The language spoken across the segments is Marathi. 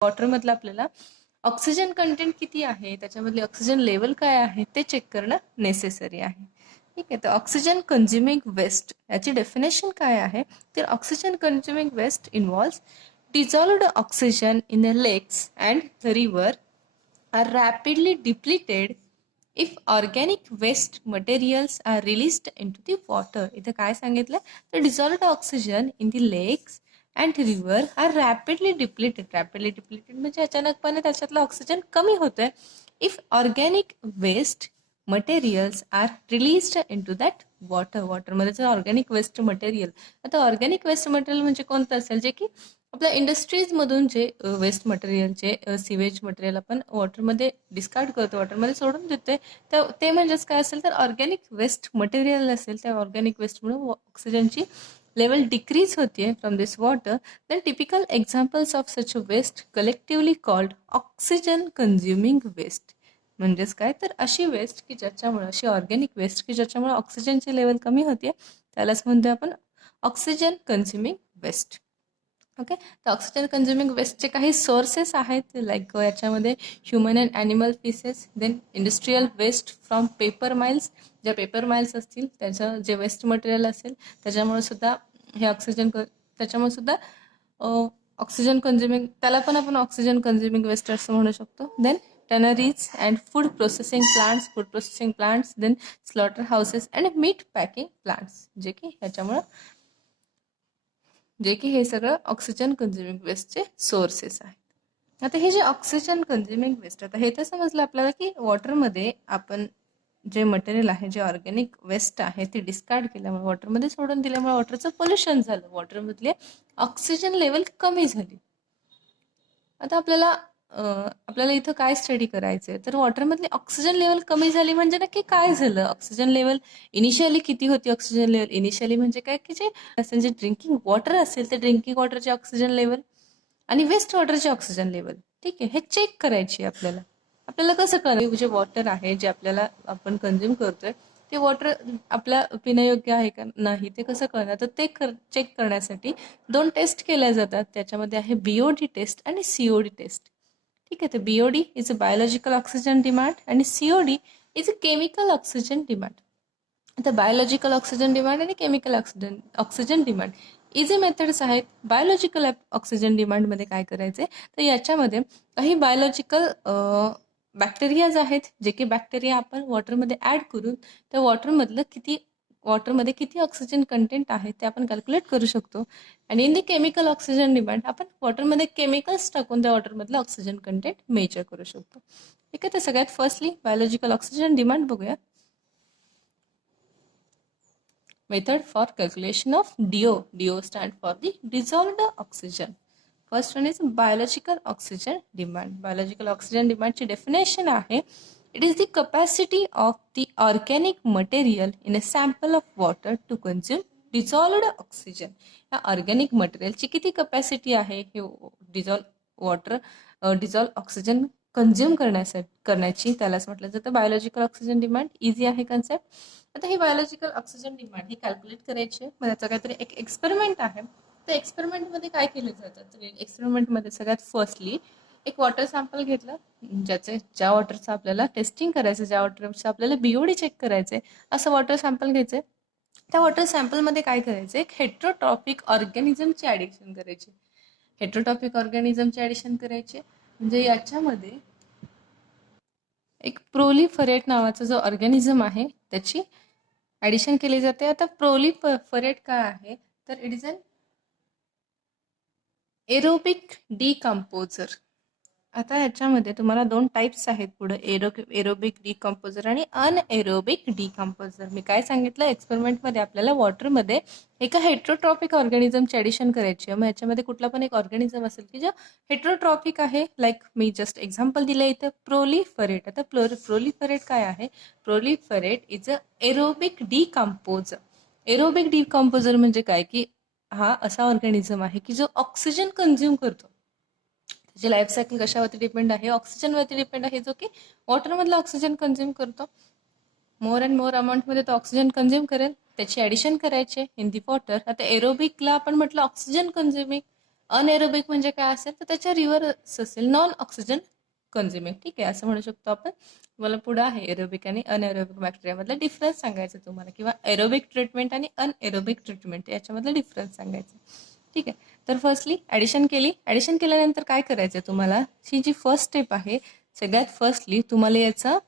वॉटरमधलं आपल्याला ऑक्सिजन कंटेंट किती आहे, त्याच्यामधली ऑक्सिजन लेवल काय आहे ते चेक करणं नेसेसरी आहे. ठीक आहे. तर ऑक्सिजन कन्झ्युमिंग वेस्ट याची डेफिनेशन काय आहे, तर oxygen consuming waste involves dissolved oxygen in the lakes and the river are rapidly depleted if organic waste materials are released into the water. इथे काय सांगितलं, तर dissolved oxygen in the lakes and river are rapidly depleted. Rapidly depleted म्हणजे अचानकपणे त्याच्यातलं ऑक्सिजन कमी होतंय if organic waste materials are released into that water. वॉटरमध्ये जर ऑर्गॅनिक वेस्ट मटेरियल, आता ऑर्गॅनिक वेस्ट मटेरियल म्हणजे कोणतं असेल, जे की आपल्या इंडस्ट्रीजमधून जे वेस्ट मटेरियलचे सिवेज मटेरियल आपण वॉटरमध्ये डिस्कार्ड करतो, वॉटरमध्ये सोडून देतोय, तर ते म्हणजेच काय असेल, तर ऑर्गॅनिक वेस्ट मटेरियल असेल. त्या ऑर्गॅनिक वेस्टमुळे ऑक्सिजनची लेवल डिक्रीज होते from this water. Then typical examples of such waste collectively called oxygen consuming waste. म्हणजेच काय, तर अशी वेस्ट की ज्याच्यामुळे, अशी ऑर्गॅनिक वेस्ट की ज्याच्यामुळे ऑक्सिजनची लेवल कमी होते, त्यालाच म्हणतोय आपण ऑक्सिजन कन्झ्युमिंग वेस्ट. ओके. तर ऑक्सिजन कन्झ्युमिंग वेस्टचे काही सोर्सेस आहेत, लाईक याच्यामध्ये human and animal faeces, then industrial waste from paper mills. ज्या पेपर माइल्स असतील त्याचं जे वेस्ट मटेरियल असेल त्याच्यामुळे सुद्धा हे त्याच्यामुळे सुद्धा ऑक्सिजन कन्झ्युमिंग, त्याला पण आपण ऑक्सिजन कन्झ्युमिंग वेस्ट असं म्हणू शकतो. Then tanneries and food processing plants, then slaughter houses and meat packing plants, जे की हे सगळं ऑक्सिजन कन्झ्युमिंग वेस्टचे सोर्सेस आहेत. आता हे जे ऑक्सिजन कन्झ्युमिंग वेस्ट, आता हे तर समजलं आपल्याला की वॉटरमध्ये आपण जे मटेरियल आहे, जे ऑर्गॅनिक वेस्ट आहे ते डिस्कार्ड केल्यामुळे, वॉटरमध्ये सोडून दिल्यामुळे वॉटरचं पोल्युशन झालं, वॉटरमधले ऑक्सिजन लेवल कमी झाली. आता आपल्याला इथं काय स्टडी करायचंय, तर वॉटरमधली ऑक्सिजन लेवल कमी झाली म्हणजे नक्की काय झालं. ऑक्सिजन लेवल इनिशियली किती होती, ऑक्सिजन लेवल इनिशियली म्हणजे काय, की जे असेल, जे ड्रिंकिंग वॉटर असेल, ते ड्रिंकिंग वॉटरचे ऑक्सिजन लेवल आणि वेस्ट वॉटरचे ऑक्सिजन लेवल, ठीक आहे, हे चेक करायची आपल्याला कसं कळलं, जे वॉटर आहे जे आपल्याला आपण कन्झ्युम करतोय ते वॉटर आपल्या पिण्यायोग्य आहे का नाही, ते कसं कळणार, तर ते चेक करण्यासाठी 2 टेस्ट केल्या जातात. त्याच्यामध्ये आहे बीओडी टेस्ट आणि सीओडी टेस्ट. ठीक आहे. तर BOD is a biological oxygen demand आणि COD is a chemical oxygen demand. आता बायोलॉजिकल ऑक्सिजन डिमांड आणि chemical oxygen demand easy methods आहेत. बायोलॉजिकल ऑक्सिजन डिमांडमध्ये काय करायचे, तर याच्यामध्ये काही बायोलॉजिकल बॅक्टेरियाज आहेत, जे की बॅक्टेरिया आपण वॉटरमध्ये ॲड करून त्या वॉटरमध्ये किती ऑक्सिजन कंटेंट आहे ते आपण कॅल्क्युलेट करू शकतो. आणि in the chemical oxygen demand आपण वॉटरमध्ये केमिकल्स टाकून त्या वॉटरमधलं ऑक्सिजन कंटेंट मेजर करू शकतो. ठीक आहे. तर सगळ्यात फर्स्टली बायोलॉजिकल ऑक्सिजन डिमांड बघूया. Method for calculation of DO. DO stand for the dissolved oxygen. First one is biological oxygen demand. Biological oxygen demand ची definition आहे, it is the capacity of the organic material in a sample of water to consume dissolved oxygen. या ऑर्गॅनिक मटेरियलची किती कपॅसिटी आहे हे डिझॉल्व ऑक्सिजन कन्झ्युम करण्याची, त्यालाच म्हटलं जातं बायोलॉजिकल ऑक्सिजन डिमांड. इझी आहे कन्सेप्ट. आता ही बायोलॉजिकल ऑक्सिजन डिमांड ही कॅल्क्युलेट करायची आहे. मग त्याचं काहीतरी एक एक्सपेरिमेंट आहे. तर एक्सपेरिमेंटमध्ये काय केलं जातं, तर एक्सपेरिमेंटमध्ये सगळ्यात फर्स्टली एक वॉटर सॅम्पल घेतलं, ज्या वॉटरचं आपल्याला टेस्टिंग करायचं, ज्या वॉटरचं आपल्याला बीओडी चेक करायचंय, असं वॉटर सॅम्पल घ्यायचंय. त्या वॉटर सॅम्पलमध्ये काय करायचं, एक हेट्रोट्रॉपिक ऑर्गॅनिझमची ॲडिशन करायची. हेट्रोट्रॉपिक ऑर्गॅनिझमची ॲडिशन करायची म्हणजे याच्यामध्ये एक प्रोलिफरेट नावाचा जो ऑर्गॅनिझम आहे त्याची ॲडिशन केली जाते. आता प्रोलिफरेट काय आहे, तर it is an aerobic decomposer. आता ह्याच्यामध्ये तुम्हाला 2 टाईप्स आहेत पुढे, एरोबिक डिकम्पोजर आणि अनएरोबिक डिकम्पोजर. मी काय सांगितलं, एक्सपेरिमेंटमध्ये आपल्याला वॉटरमध्ये एका हेट्रोट्रॉपिक ऑर्गॅनिझमची ॲडिशन करायची आहे. मग याच्यामध्ये कुठला पण एक ऑर्गॅनिझम असेल की जो हेट्रोट्रॉपिक आहे, लाईक मी जस्ट एक्झाम्पल दिलं इथं प्रोलिफरेट. आता प्रोलिफरेट काय आहे, proliferate is a aerobic decomposer. Aerobic decomposer म्हणजे काय, की हा असा ऑर्गॅनिझम आहे की जो ऑक्सिजन कन्झ्युम करतो. त्याची लाईफ सायकल कशावरती डिपेंड आहे, ऑक्सिजनवरती डिपेंड आहे, जो की वॉटरमधला ऑक्सिजन कन्झ्युम करतो. मोर अँड मोर अमाऊंटमध्ये तो ऑक्सिजन कन्झ्युम करेल, त्याची ॲडिशन करायची इन दी वॉटर. आता एरोबिकला आपण म्हटलं ऑक्सिजन कन्झ्युमिंग, अनएरोबिक म्हणजे काय असेल तर त्याच्या रिव्हर्स असेल, नॉन ऑक्सिजन कन्झ्युमिंग. ठीक आहे, असं म्हणू शकतो आपण. तुम्हाला पुढे आहे एरोबिक आणि अनएरोबिक बॅक्टेरियामधला डिफरन्स सांगायचं तुम्हाला, किंवा एरोबिक ट्रीटमेंट आणि अनएरोबिक ट्रीटमेंट याच्यामधलं डिफरन्स सांगायचं. ठीक आहे, तर फर्स्टली ॲडिशन केली. ॲडिशन केल्यानंतर काय करायचं तुम्हाला, ही जी फर्स्ट स्टेप आहे, सगळ्यात फर्स्टली तुम्हाला याचा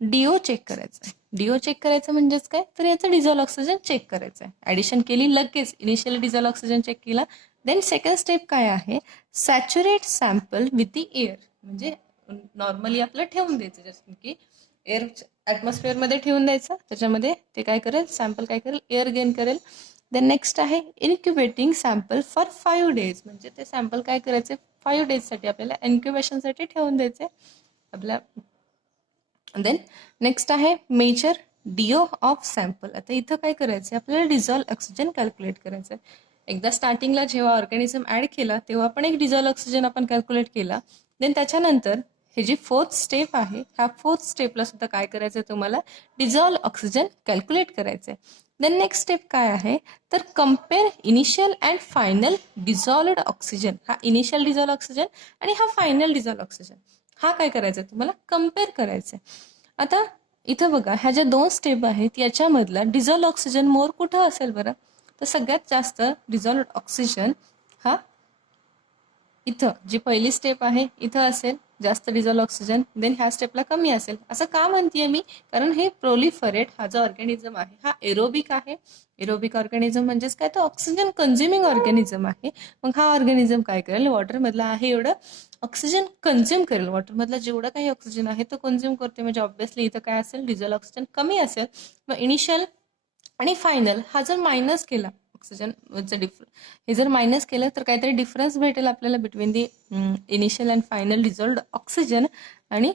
डीओ चेक करायचं आहे. डीओ चेक करायचं म्हणजेच काय, तर याचं डिझॉल्व ऑक्सिजन चेक करायचं आहे. ॲडिशन केली लगेच इनिशियली डिझॉल्व ऑक्सिजन चेक केला. देन सेकंड स्टेप काय आहे, saturate sample with the air. म्हणजे नॉर्मली आपलं ठेवून द्यायचं, जसं की एअर ॲटमॉस्फिअरमध्ये ठेवून द्यायचं. त्याच्यामध्ये ते काय करेल, सॅम्पल काय करेल, एअर गेन करेल. देन नेक्स्ट आहे इन्क्युबेटिंग सॅम्पल फॉर 5 days. म्हणजे ते सॅम्पल काय करायचे, 5 days आपल्याला इन्क्युबेशनसाठी ठेवून द्यायचे आपल्या. देन नेक्स्ट आहे मेजर डीओ ऑफ सॅम्पल. आता इथं काय करायचं, आपल्याला डिझॉल्व ऑक्सिजन कॅल्क्युलेट करायचं आहे. एकदा स्टार्टिंगला जेव्हा ऑर्गॅनिझम ॲड केला तेव्हा पण एक डिझॉल्व ऑक्सिजन आपण कॅल्क्युलेट केला. देन त्याच्यानंतर हे जी फोर्थ स्टेप आहे, ह्या फोर्थ स्टेपला सुद्धा काय करायचं आहे तुम्हाला, डिझॉल्व ऑक्सिजन कॅल्क्युलेट करायचं आहे. देन नेक्स्ट स्टेप काय आहे, तर compare initial and final dissolved oxygen. हा इनिशियल डिझॉल्व ऑक्सिजन आणि हा फायनल डिझॉल्व ऑक्सिजन, हा काय करायचा तुम्हाला, कम्पेअर करायचं आहे. आता इथं बघा, ह्या ज्या 2 स्टेप आहेत याच्यामधला डिझॉल्व ऑक्सिजन मोर कुठं असेल बरं, तर सगळ्यात जास्त डिझॉल्व ऑक्सिजन हा इथं, जी पहिली स्टेप आहे इथं असेल जास्त डिझॉल्व ऑक्सिजन. देन ह्या स्टेपला कमी असेल. असं का म्हणतेय मी, कारण हे प्रोलिफरेट हा जो ऑर्गॅनिझम आहे हा एरोबिक आहे. एरोबिक ऑर्गॅनिझम म्हणजेच काय, तो ऑक्सिजन कन्झ्युमिंग ऑर्गॅनिझम आहे. मग हा ऑर्गॅनिझम काय करेल, वॉटरमधला आहे एवढं ऑक्सिजन कन्झ्युम करेल. वॉटरमधला जेवढं काही ऑक्सिजन आहे तो कन्झ्युम करते. म्हणजे ऑब्व्हियसली इथं काय असेल, डिझॉल्व ऑक्सिजन कमी असेल. मग इनिशियल आणि फायनल हा जर मायनस केला ऑक्सिजनचं हे जर मायनस केलं तर काहीतरी डिफरन्स भेटेल आपल्याला between the initial and final dissolved oxygen आणि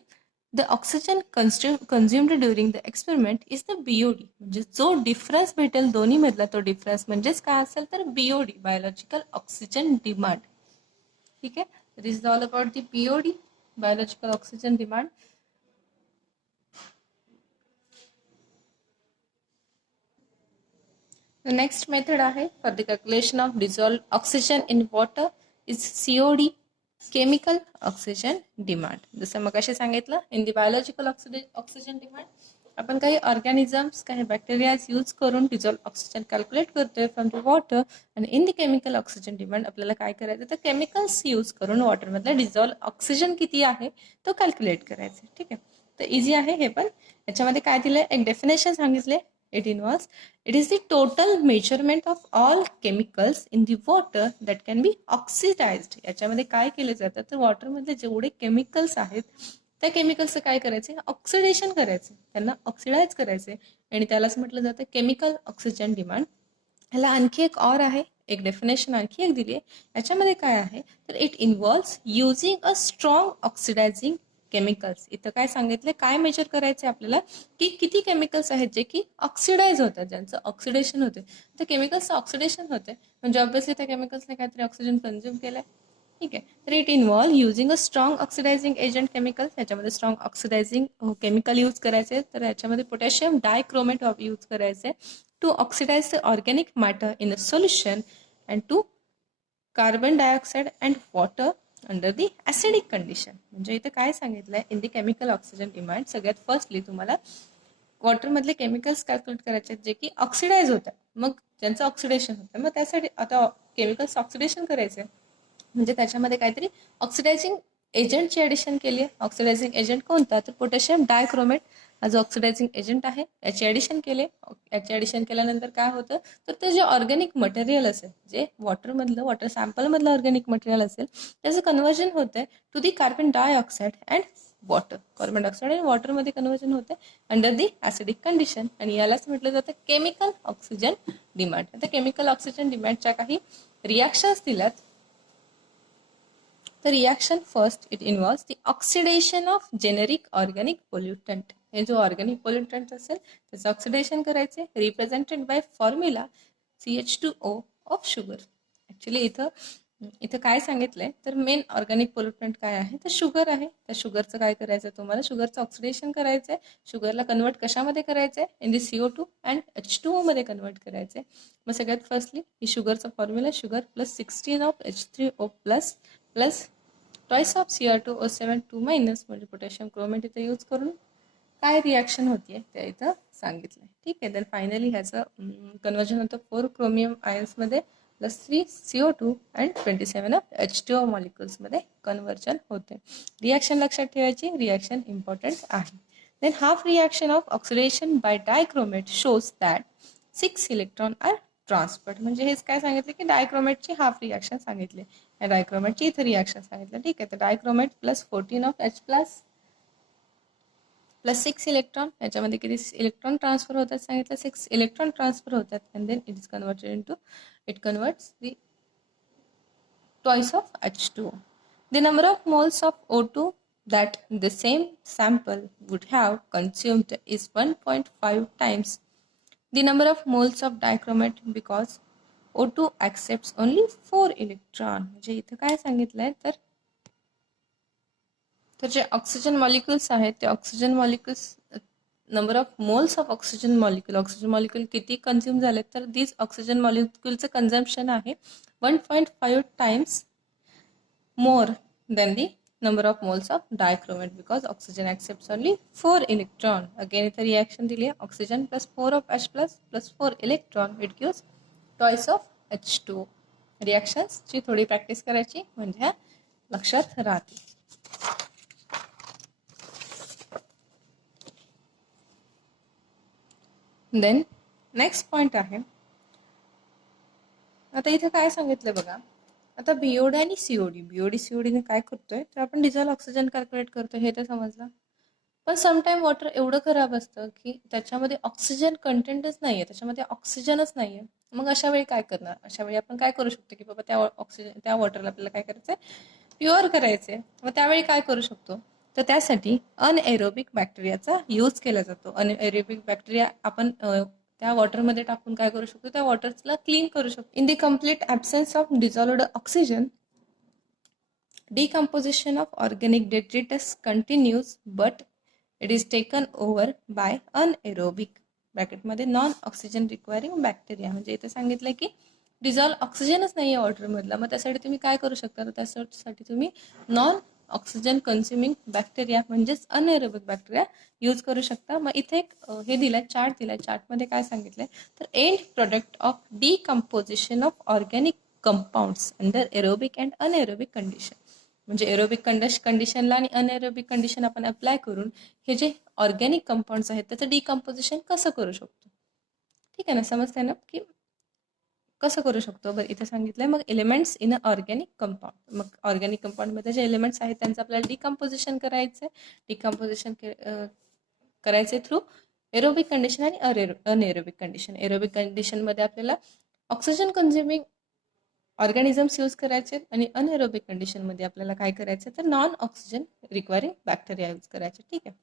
the oxygen consumed during the experiment is the BOD. म्हणजे जो डिफरन्स भेटेल दोन्ही मधला तो डिफरन्स म्हणजेच काय असेल, तर बीओडी, बायोलॉजिकल ऑक्सिजन डिमांड. ठीक आहे, this is all about the BOD, biological oxygen demand. The next method आहे for the calculation of dissolved oxygen in water is COD, chemical oxygen demand. जसं मगाशी सांगितलं, in the biological oxygen demand आपण काही ऑर्गॅनिझम्स, काही बॅक्टेरियाज यूज करून डिझॉल्व ऑक्सिजन कॅल्क्युलेट करतोय फ्रॉम द वॉटर. आणि in the chemical oxygen demand आपल्याला काय करायचं, तर केमिकल्स यूज करून वॉटरमधला डिझॉल्व ऑक्सिजन किती आहे तो कॅल्क्युलेट करायचा. ठीक आहे, तर इझी आहे हे पण. याच्यामध्ये काय दिलंय, एक डेफिनेशन सांगितले. It is the total measurement of all chemicals in the water that can be oxidized. याच्यामध्ये काय केले जातं, तर वॉटरमधले जेवढे केमिकल्स आहेत त्या केमिकल्सचं काय करायचे, ऑक्सिडेशन करायचे, त्यांना ऑक्सिडाइज करायचे. आणि त्यालाच म्हटलं जातं केमिकल ऑक्सिजन डिमांड. ह्याला आणखी एक और आहे, एक डेफिनेशन आणखी एक दिली आहे. याच्यामध्ये काय आहे, तर it involves using a strong oxidising chemicals. इथं काय सांगितलं, काय मेजर करायचे आपल्याला, की किती केमिकल्स आहेत जे की ऑक्सिडाइज होतात, ज्यांचं ऑक्सिडेशन होते. तर केमिकल्सचं ऑक्सिडेशन होते म्हणजे ऑब्व्हियसली त्या केमिकल्सने काहीतरी ऑक्सिजन कन्झ्युम केलंय. ठीक आहे, तर it involve using a strong oxidising agent chemicals. याच्यामध्ये स्ट्रॉंग ऑक्सिडायझिंग केमिकल यूज करायचे. तर याच्यामध्ये पोटॅशियम डायक्रोमेट यूज करायचे to oxidise the organic matter in a solution and to carbon dioxide and water under the acidic condition. म्हणजे इथं काय सांगितलंय, in the chemical oxygen demand सगळ्यात फर्स्टली तुम्हाला वॉटरमधले केमिकल्स कॅल्क्युलेट करायचे जे की ऑक्सिडाइज होतात. मग ज्यांचं ऑक्सिडेशन होतं, मग त्यासाठी आता केमिकल्स ऑक्सिडेशन करायचे म्हणजे त्याच्यामध्ये काहीतरी ऑक्सिडायझिंग एजंटची ॲडिशन केली आहे. ऑक्सिडायझिंग एजंट कोणता, तर पोटॅशियम डायक्रोमेट हा जो ऑक्सिडायझिंग एजंट आहे याची ॲडिशन केले. याची ॲडिशन केल्यानंतर काय होतं, तर ते जे ऑर्गॅनिक मटेरियल असेल, जे वॉटर सॅम्पलमधलं ऑर्गॅनिक मटेरियल असेल, त्याचं कन्व्हर्जन होतंय to the carbon dioxide and water. Carbon dioxide आणि वॉटरमध्ये कन्व्हर्जन होते अंडर दी ऍसिडिक कंडिशन. आणि यालाच म्हटलं जातं केमिकल ऑक्सिजन डिमांड. आता केमिकल ऑक्सिजन डिमांडच्या काही रिॲक्शन्स दिल्यात. The reaction first, it involves the oxidation of generic organic pollutant. हे जो ऑर्गॅनिक पोल्युटंट असेल त्याचं ऑक्सिडेशन करायचे, represented by formula CH2O of sugar. Actually इथं इथं काय सांगितलंय तर मेन ऑर्गॅनिक पोल्युटंट काय आहे तर शुगर आहे. त्या शुगरचं काय करायचं तुम्हाला, शुगरचं ऑक्सिडेशन करायचं आहे. शुगरला कन्वर्ट कशामध्ये करायचं आहे, in the CO2 and H2O मध्ये कन्वर्ट करायचं आहे. मग सगळ्यात फर्स्टली ही शुगरचा formula sugar plus 16 of H3O plus plus twice of Cr2O7 2 minus म्हणजे पोटॅशियम क्रोमेट इथं यूज करून काय रिॲक्शन होतीये ते इथं सांगितलंय. ठीक आहे. देन फायनली ह्याचं कन्वर्जन होतं 4 क्रोमियम आयन्समध्ये plus 3 CO2 and 27 of H2O मॉलिक्युल्समध्ये कन्वर्जन होते. रिॲक्शन लक्षात ठेवायची, रिॲक्शन इम्पॉर्टंट आहे. Then half reaction of oxidation by dichromate shows that 6 electron are transferred. म्हणजे हेच काय सांगितलं की डायक्रोमेटची हाफ रिॲक्शन सांगितले, या डायक्रोमेटची इथे रिॲक्शन सांगितलं. ठीक आहे. तर dichromate plus 14 of H plus plus 6 electron, याच्यामध्ये किती इलेक्ट्रॉन ट्रान्सफर होतात सांगितलं, 6 इलेक्ट्रॉन ट्रान्सफर होतात. And then it is converted into, it converts the twice of H2O. The number of moles of O2 that the same sample would have consumed is 1.5 times the number of moles of dichromate because O2 accepts only 4 electron. म्हणजे इथं काय सांगितलंय तर जे ऑक्सिजन मॉलिक्युल्स आहेत ते oxygen molecules, number of moles of oxygen molecule किती कन्झ्युम झाले तर दिस ऑक्सिजन मॉलिक्युलचं कन्झम्पशन आहे 1.5 times more than the number of moles of dichromate because oxygen accepts only 4 electron. Again इथे reaction दिली आहे, oxygen plus 4 of H plus plus 4 electron, it gives twice of H2. Reactions ची थोडी प्रॅक्टिस करायची म्हणजे लक्षात राहते. देन नेक्स्ट पॉइंट आहे, आता इथे काय सांगितलं बघा. आता बीओडी आणि सीओडी, सीओडीने काय करतोय तर आपण डिझॉल्व ऑक्सिजन कॅल्क्युलेट करतोय हे तर समजलं. पण समटाईम वॉटर एवढं खराब असतं की त्याच्यामध्ये ऑक्सिजन कंटेंटच नाहीये, त्याच्यामध्ये ऑक्सिजनच नाहीये. मग अशा वेळी काय करणार, अशा वेळी आपण काय करू शकतो की बाबा त्या वॉटरला आपल्याला काय करायचंय, प्युअर करायचंय. मग त्यावेळी काय करू शकतो तर त्यासाठी अनएरोबिक बॅक्टेरियाचा यूज केला जातो. अनएरोबिक बॅक्टेरिया आपण त्या वॉटरमध्ये टाकून काय करू शकतो, त्या वॉटरला क्लीन करू शकतो. In the complete absence of dissolved oxygen, decomposition of organic detritus continues but it is taken over by anaerobic ब्रॅकेटमध्ये नॉन ऑक्सिजन रिक्वायरिंग बॅक्टेरिया. म्हणजे इथे सांगितलं की डिझॉल्व ऑक्सिजनच नाही आहे वॉटरमधला, मग त्यासाठी तुम्ही काय करू शकता तर त्यासाठी तुम्ही नॉन ऑक्सिजन कन्झ्युमिंग बॅक्टेरिया म्हणजेच अनएरोबिक बॅक्टेरिया यूज करू शकता. मग इथे एक हे दिलाय, चार्ट दिलाय. चार्टमध्ये काय सांगितलंय तर end product of decomposition of organic compounds under aerobic and anaerobic condition. म्हणजे एरोबिक कंडिशनला आणि अनएरोबिक कंडिशन आपण अप्लाय करून हे जे ऑर्गॅनिक कंपाऊंड्स आहेत त्याचं डिकम्पोजिशन कसं करू शकतो. ठीक आहे ना, समजतंय ना की कसं करू शकतो. बरं इथे सांगितलंय मग elements in a organic compound. मग ऑर्गॅनिक कंपाऊंडमध्ये जे एलिमेंट्स आहेत त्यांचं आपल्याला डिकम्पोजिशन करायचं आहे. डिकम्पोजिशन करायचे थ्रू एरोबिक कंडिशन आणि अनएरोबिक कंडिशन. एरोबिक कंडिशनमध्ये आपल्याला ऑक्सिजन कन्झ्युमिंग ऑर्गॅनिझम्स यूज करायचे आणि अनएरोबिक कंडिशनमध्ये आपल्याला काय करायचं तर non oxygen requiring bacteria use करायचे. ठीक आहे.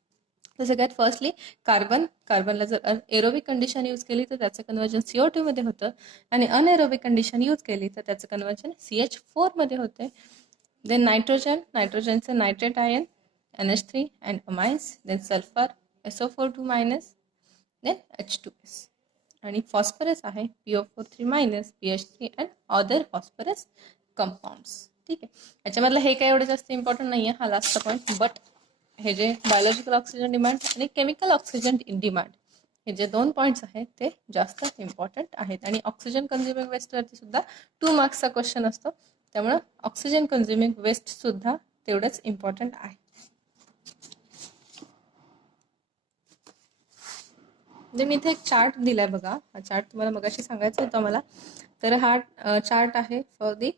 तर सगळ्यात फर्स्टली कार्बनला जर एरोबिक कंडिशन यूज केली तर त्याचं कन्वर्जन CO2 मध्ये होतं आणि अनएरोबिक कंडिशन यूज केली तर त्याचं कन्वर्जन CH4 मध्ये होते. देन नायट्रोजनचं nitrate ion NH3 and amines, then sulphur SO4 minus, then H2S. आणि फॉस्फरस आहे PO4 minus, PH3 and other phosphorus compounds. ठीक आहे. याच्यामधलं हे काय एवढं जास्त इम्पॉर्टंट नाही आहे, हा लास्टचा पॉईंट. बट हे जे बायोलॉजिकल ऑक्सिजन डिमांड आणि केमिकल ऑक्सिजन डिमांड हे जे 2 पॉईंट्स आहेत ते जास्त इम्पॉर्टंट आहेत. आणि ऑक्सिजन कन्झ्युमिंग वेस्टवरती सुद्धा 2 मार्क्सचा क्वेश्चन असतो, त्यामुळं ऑक्सिजन कन्झ्युमिंग वेस्ट सुद्धा तेवढंच इम्पॉर्टंट आहे. देन इथे एक चार्ट दिलाय बघा. हा चार्ट तुम्हाला मगाशी सांगायचा होता मला. तर हा चार्ट आहे for the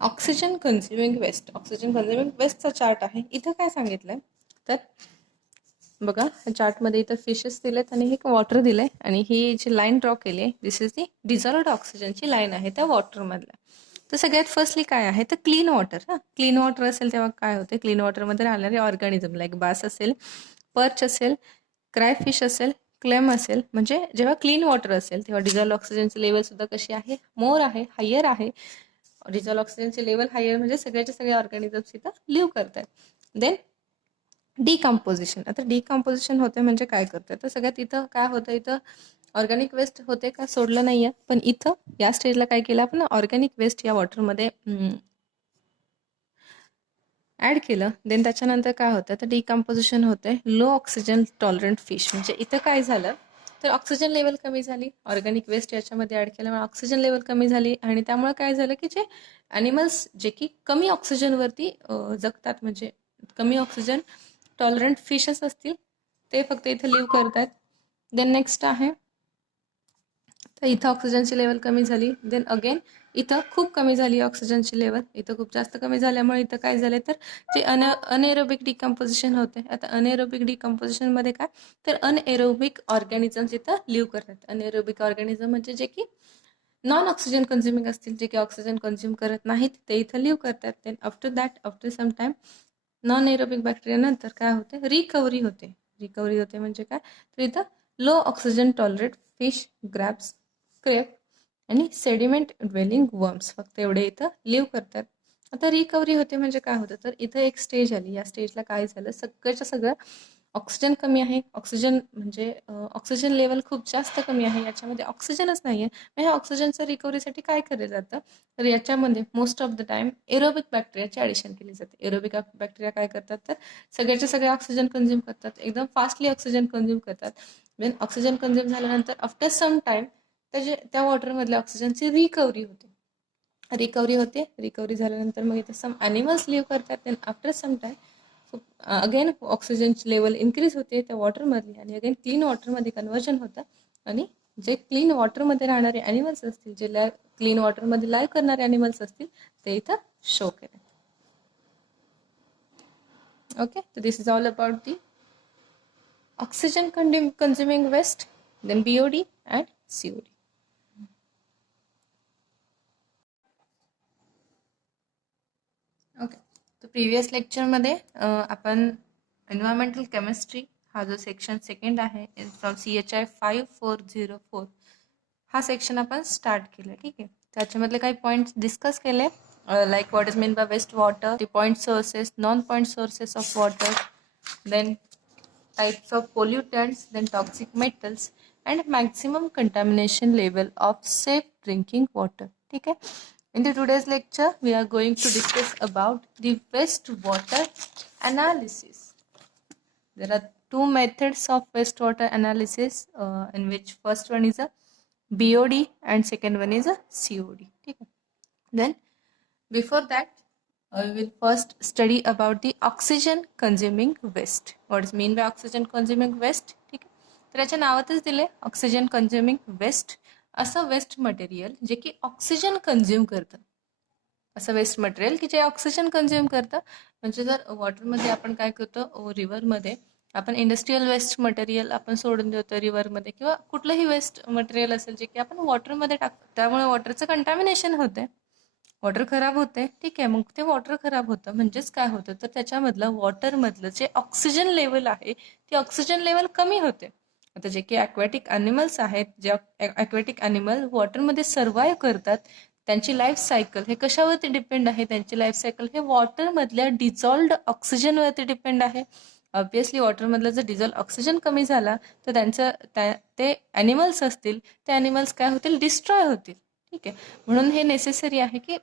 oxygen consuming waste. Oxygen consuming वेस्टचा चार्ट आहे. इथं काय सांगितलंय तर बघा चार्टमध्ये इथं फिशेस दिलेत आणि एक वॉटर दिलंय आणि ही जी लाईन ड्रॉ केली आहे दिस इज दी डिझॉल्व्ड ऑक्सिजनची लाईन आहे त्या वॉटरमधल्या. तर सगळ्यात फर्स्टली काय आहे तर क्लीन वॉटर. क्लीन वॉटर असेल तेव्हा काय होते, क्लीन वॉटरमध्ये राहणारे ऑर्गॅनिझम लाईक बास असेल, पर्च असेल, क्रायफिश असेल, क्लेम असेल. म्हणजे जेव्हा क्लीन वॉटर असेल तेव्हा डिझॉल्व्ड ऑक्सिजनची लेवल सुद्धा कशी आहे, मोर आहे, हायर आहे. डिझॉल्व ऑक्सिजनचे लेवल हायर म्हणजे सगळ्याच्या सगळे ऑर्गॅनिझम्स इथं लिव्ह करतात. Then decomposition. आता डिकम्पोजिशन होते म्हणजे काय करतं, तर सगळ्यात इथं काय होतं, इथं ऑर्गॅनिक वेस्ट होते का सोडलं नाही आहे, पण इथं या स्टेजला काय केलं आपण, ऑर्गॅनिक वेस्ट या वॉटरमध्ये ॲड केलं. देन त्याच्यानंतर काय होतं, तर डिकम्पोजिशन होते लो ऑक्सिजन टॉलरंट फिश. म्हणजे इथं काय झालं, तर ऑक्सिजन लेवल कमी झाली, ऑर्गॅनिक वेस्ट याच्यामध्ये ॲड केल्यामुळे ऑक्सिजन लेवल कमी झाली आणि त्यामुळे काय झालं की जे ॲनिमल्स जे की कमी ऑक्सिजनवरती जगतात, म्हणजे कमी ऑक्सिजन टॉलरंट फिशेस असतील ते फक्त इथे लिव्ह करतात. देन नेक्स्ट आहे, तर इथं ऑक्सिजनची लेवल कमी झाली. देन अगेन इथं खूप कमी झाली ऑक्सिजनची लेवल, इथं खूप जास्त कमी झाल्यामुळे इथं काय झाले, तर जे अनएरोबिक डिकम्पोजिशन होते. आता अनएरोबिक डिकम्पोजिशनमध्ये काय, तर अनएरोबिक ऑर्गॅनिझम्स इथं लिव्ह करतात. अनएरोबिक ऑर्गॅनिझम म्हणजे जे की नॉन ऑक्सिजन कन्झ्युमिंग असतील, जे की ऑक्सिजन कन्झ्युम करत नाहीत, ते इथं लिव्ह करतात. Then after some time non aerobic bacteria नंतर काय होते, रिकव्हरी होते. रिकव्हरी होते म्हणजे काय, तर इथं low oxygen tolerate fish, crabs, carp आणि सेडिमेंट ड्वेलिंग वर्म्स फक्त एवढे इथं लिव्ह करतात. आता रिकव्हरी होते म्हणजे काय होतं, तर इथं एक स्टेज आली. या स्टेजला काय झालं, सगळ्याच्या सगळं ऑक्सिजन कमी आहे. ऑक्सिजन म्हणजे ऑक्सिजन लेवल खूप जास्त कमी आहे, याच्यामध्ये ऑक्सिजनच नाही आहे. मग ह्या ऑक्सिजनचं रिकव्हरीसाठी काय केलं जातं, तर याच्यामध्ये most of the time aerobic बॅक्टेरियाची ॲडिशन केली जाते. एरोबिक बॅक्टेरिया काय करतात, तर सगळ्याचे सगळे ऑक्सिजन कन्झ्युम करतात, एकदम फास्टली ऑक्सिजन कन्झ्युम करतात. देन ऑक्सिजन कन्झ्युम झाल्यानंतर आफ्टर सम टाइम त्या वॉटरमधल्या ऑक्सिजनची रिकव्हरी होते. रिकव्हरी झाल्यानंतर मग इथे सम ॲनिमल्स लिव्ह करतात. Then after some time again ऑक्सिजनची लेवल इन्क्रीज होते त्या वॉटरमधली आणि अगेन क्लीन वॉटरमध्ये कन्वर्जन होतं आणि जे क्लीन वॉटरमध्ये राहणारे ॲनिमल्स असतील, जे क्लीन वॉटरमध्ये लाईव्ह करणारे ॲनिमल्स असतील, ते इथं शो केले. ओके, तर this is all about the oxygen consuming waste, then BOD and COD. Okay, तर प्रिव्हियस लेक्चरमध्ये आपण एन्व्हायरमेंटल केमिस्ट्री हा जो सेक्शन सेकंड आहे फ्रॉम CHI 5404 हा सेक्शन आपण स्टार्ट केला. ठीक आहे, त्याच्यामधले काही पॉईंट्स डिस्कस केले, like what is mean by waste water, the point sources, non point sources of water, then types of pollutants, then toxic metals and maximum contamination level of safe drinking water. ठीक है, in the today's lecture we are going to discuss about the wastewater analysis. There are two methods of wastewater analysis, in which first one is a BOD and second one is a COD. ठीक है, then before that we will first study about the oxygen consuming waste. What is mean by oxygen consuming waste? ठीक आहे, तर याच्या नावातच दिले ऑक्सिजन कन्झ्युमिंग वेस्ट. असं वेस्ट मटेरियल जे की ऑक्सिजन कन्झ्युम करतं, असं वेस्ट मटेरियल की जे ऑक्सिजन कन्झ्युम करतं. म्हणजे जर वॉटरमध्ये आपण काय करतो, रिव्हरमध्ये आपण इंडस्ट्रीयल वेस्ट मटेरियल आपण सोडून देतो रिव्हरमध्ये, किंवा कुठलंही वेस्ट मटेरियल असेल जे की आपण वॉटरमध्ये टाकतो, त्यामुळे वॉटरचं कंटॅमिनेशन होते, वॉटर खराब होते. ठीक आहे, मग ते वॉटर खराब होतं म्हणजेच काय होतं, तर त्याच्यामधलं वॉटरमधलं जे ऑक्सिजन लेवल आहे ती ऑक्सिजन लेवल कमी होते. आता जे की ॲक्वॅटिक ॲनिमल्स आहेत, जे ॲक्वॅटिक ॲनिमल वॉटरमध्ये सर्वाईव्ह करतात, त्यांची लाईफ सायकल हे कशावरती डिपेंड आहे, त्यांची लाईफ सायकल हे वॉटरमधल्या डिझॉल्व्ड ऑक्सिजनवरती डिपेंड आहे. ऑब्विसली वॉटरमधलं जर डिझॉल्व ऑक्सिजन कमी झाला तर ते ॲनिमल्स असतील, ते ॲनिमल्स काय होतील, डिस्ट्रॉय होतील. ठीक आहे, म्हणून हे नेसेसरी आहे की